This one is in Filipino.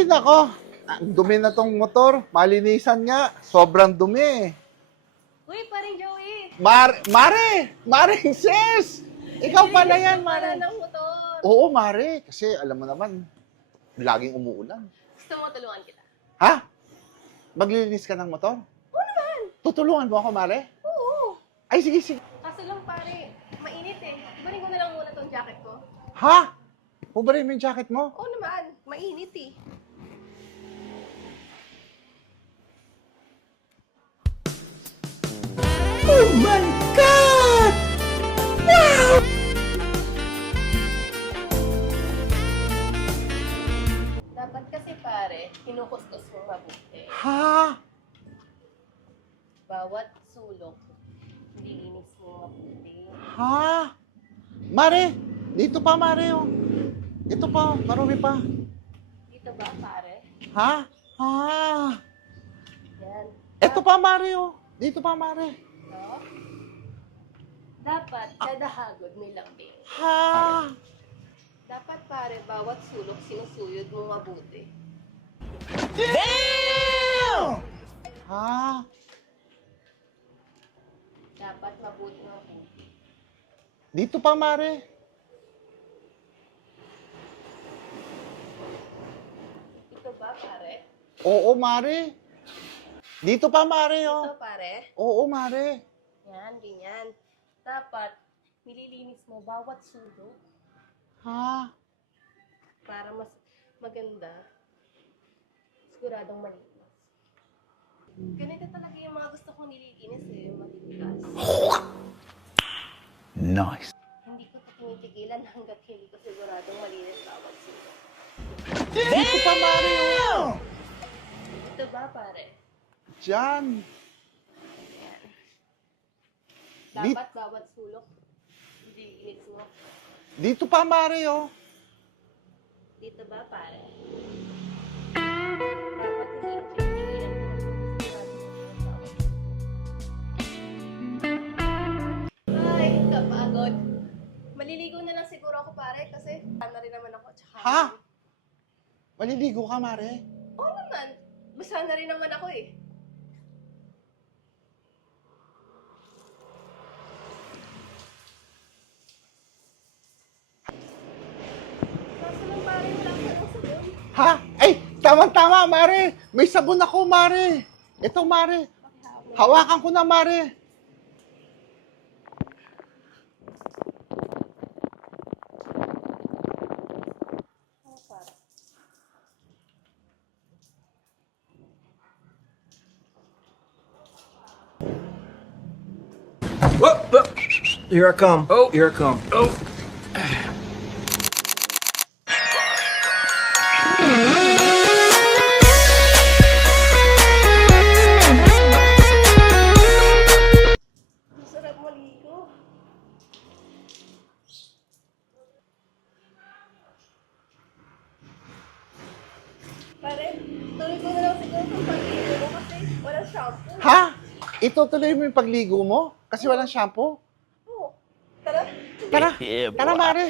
Ay, nako. Ang dumi na tong motor. Malinisan nga. Sobrang dumi. Uy, paring Joey! Mare, sis! Ikaw pala yan, Para Mare. ng motor! Oo, Mare. Kasi alam mo naman, laging umuulan. Gusto mo tulungan kita? Ha? Maglilinis ka ng motor? Oo naman! Tutulungan mo ako, Mare? Oo! Ay, sige, sige. Kaso lang pare, mainit eh. Ibarin ko na lang muna tong jacket ko. Ha? Hubarin mo yung jacket mo? Oo naman, mainit eh. Oh my God! Wow! Dapat kasi pare, kinukuskus mo mabuti. Ha? Bawat sulok, nililinis mo mabuti. Ha? Mare, dito pa, Mare, oh. Ito pa, marumi pa. Dito ba pare? Ha? Ha? Yan. Ito pa, Mare, oh. Dito pa, Mare. No? Dapat kada hagod may lambing. Ha? Dapat pare, bawat sulok sinusuyod mo mabuti. Damn! Ha? Dapat mabuti. Dito pa, Mare. Ito ba pare? Oo, Mare. Dito pa, Mare, oh. Ito pare? Oo, Mare. Yan, ganyan. Dapat nililinis mo bawat sulok Ha? para mas maganda. Siguradong malinis. Ganito talaga yung mga gusto kong nililinis eh, yung maliligas. Nice. Hindi ko ito tinitigilan hanggat hindi ko siguradong malinis bawat sulok. Dito pa, Mare, oh. Ito ba pare? Diyan. Yan. Dapat bawat sulok nililinis mo. Dito pa, Mare, oh. Dito ba pare? Dapat hindi ko tinitigilan Ay, kapagod. Maliligo na lang siguro ako pare kasi na rin naman ako. Tsaka, Ha? Maliligo ka, Mare? Oo naman. Basa na rin naman ako eh. Kaso lang pare, wala ka ng sabon. Ha? Ay, tama-tama, Mare. May sabon ako, Mare. Ito, Mare. Pakihawak. Hawakan ko na, Mare. Oo, pare. Whoop, whoop. Here I come. Oh, here I come. Oh. Ang sarap maligo. Pare, tuloy ko na lang siguro itong pagligo mo kasi walang shampoo. Ha? Itutuloy mo yung pagligo mo? Kasi walang shampoo? Oo. Tara. Tara, tara, Mare.